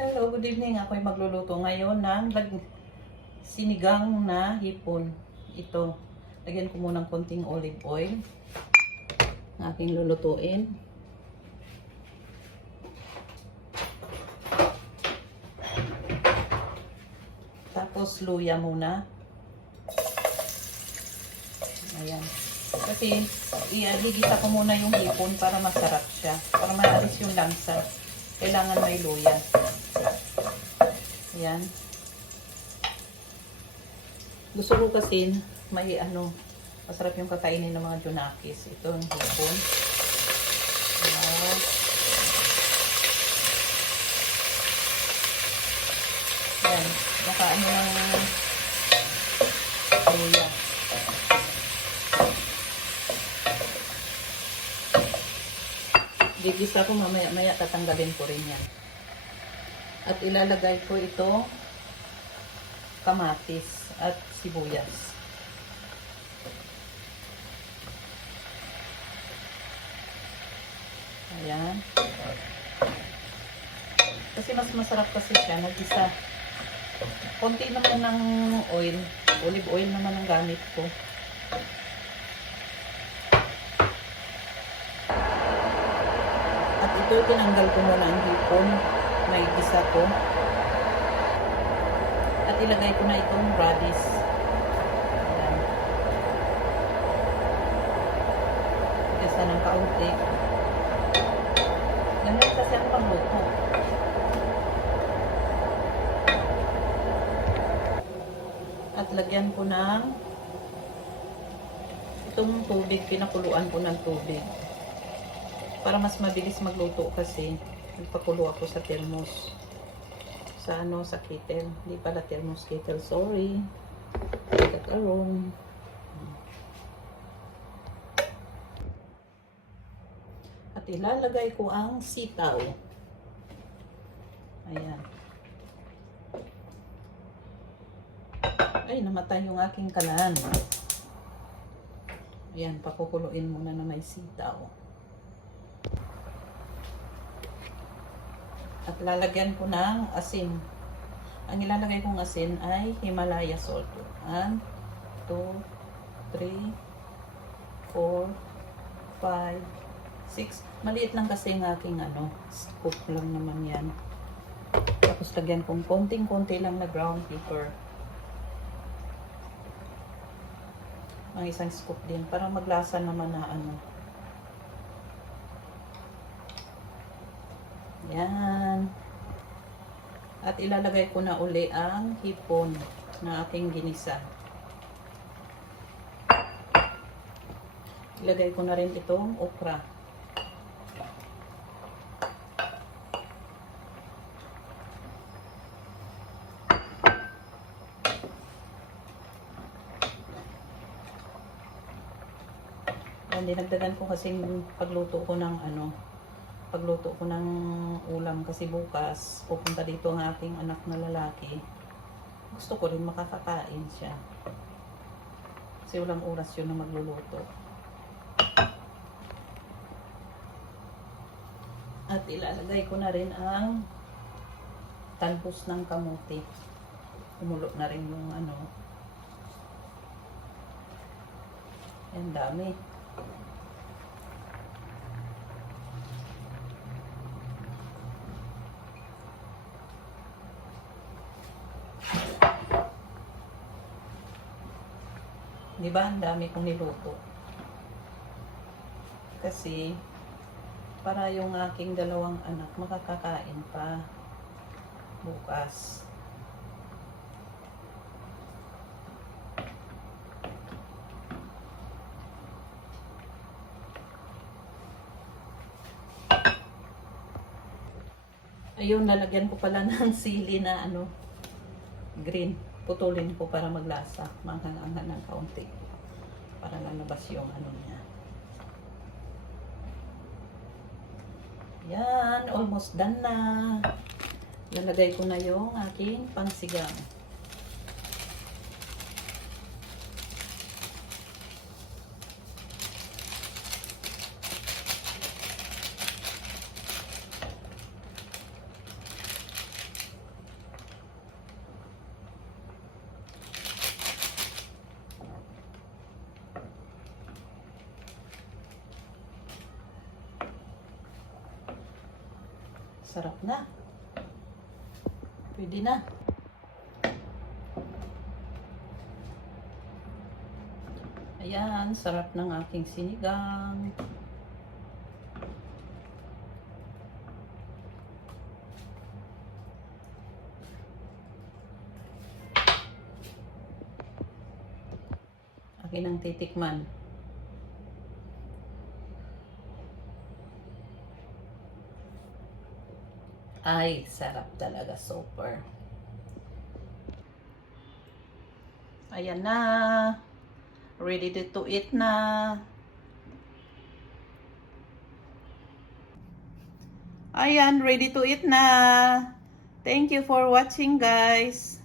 Hello, good evening. Ako ay magluluto ngayon ng sinigang na hipon. Ito, lagyan ko muna ng konting olive oil. Aking lulutuin. Tapos luya muna. Ayan. Kasi ihigisa ko muna yung hipon para masarap siya. Para maalis yung lansa. Kailangan may luya. Ayan. Gusto ko kasi may masarap yung kakainin ng mga junakis. Ito yung hipon. Wow. Ayan. Nakaano ng luya. Gigisa ko mamaya tatanggalin ko rin yan. At ilalagay ko ito kamatis at sibuyas. Ayan. Kasi mas masarap kasi siya nagisa. Konti naman ng oil. Olive oil naman ang gamit ko. At ito tinanggal ko muna ang hipon. May gisa ko. At ilagay ko na itong radish. Ayan. Gisa ng kaunti. Ganyan kasi ang pagluto. At lagyan ko ng itong tubig. Pinakuluan ko ng tubig. Para mas mabilis magluto kasi nagpakulo ako sa thermos. Sa kettle. Hindi pala thermos, kettle. Sorry. Tatarong. At ilalagay ko ang sitaw. Ayan. Ay, namatay yung aking kalan. Ayan, pakukuluin muna na may sitaw. At lalagyan ko ng asin. Ang ilalagay kong asin ay Himalaya salt. 1, 2, 3, 4, 5, 6. Maliit lang kasi ng aking scoop lang naman yan. Tapos lagyan kong konting-konti lang na ground pepper. Ang isang scoop din para maglasa naman na Yan. At ilalagay ko na uli ang hipon na aking ginisa. Ilagay ko na rin itong okra. Yan, dinagdagan ko kasi pagluto ko ng ulam kasi bukas pupunta dito ang aking anak na lalaki. Gusto ko rin makakakain siya kasi walang oras yun na magluluto. At ilalagay ko na rin ang talbos ng kamote. Kumulo na rin yung yan dami. Diba, ang dami kong niluto. Kasi, para yung aking dalawang anak makakakain pa bukas. Ayun, lalagyan ko pala ng sili na green. Putulin ko para maglasa. Manghang-anghan ng kaunti. Para lalabas yung niya. Yan, almost done na. Lalagay ko na yung aking pangsigang. Sarap na. Pwede na. Ayan, sarap ng aking sinigang. Akin ang titikman. Ay, sarap talaga, super. Ayan na. Ready to eat na. Ayan, ready to eat na. Thank you for watching, guys.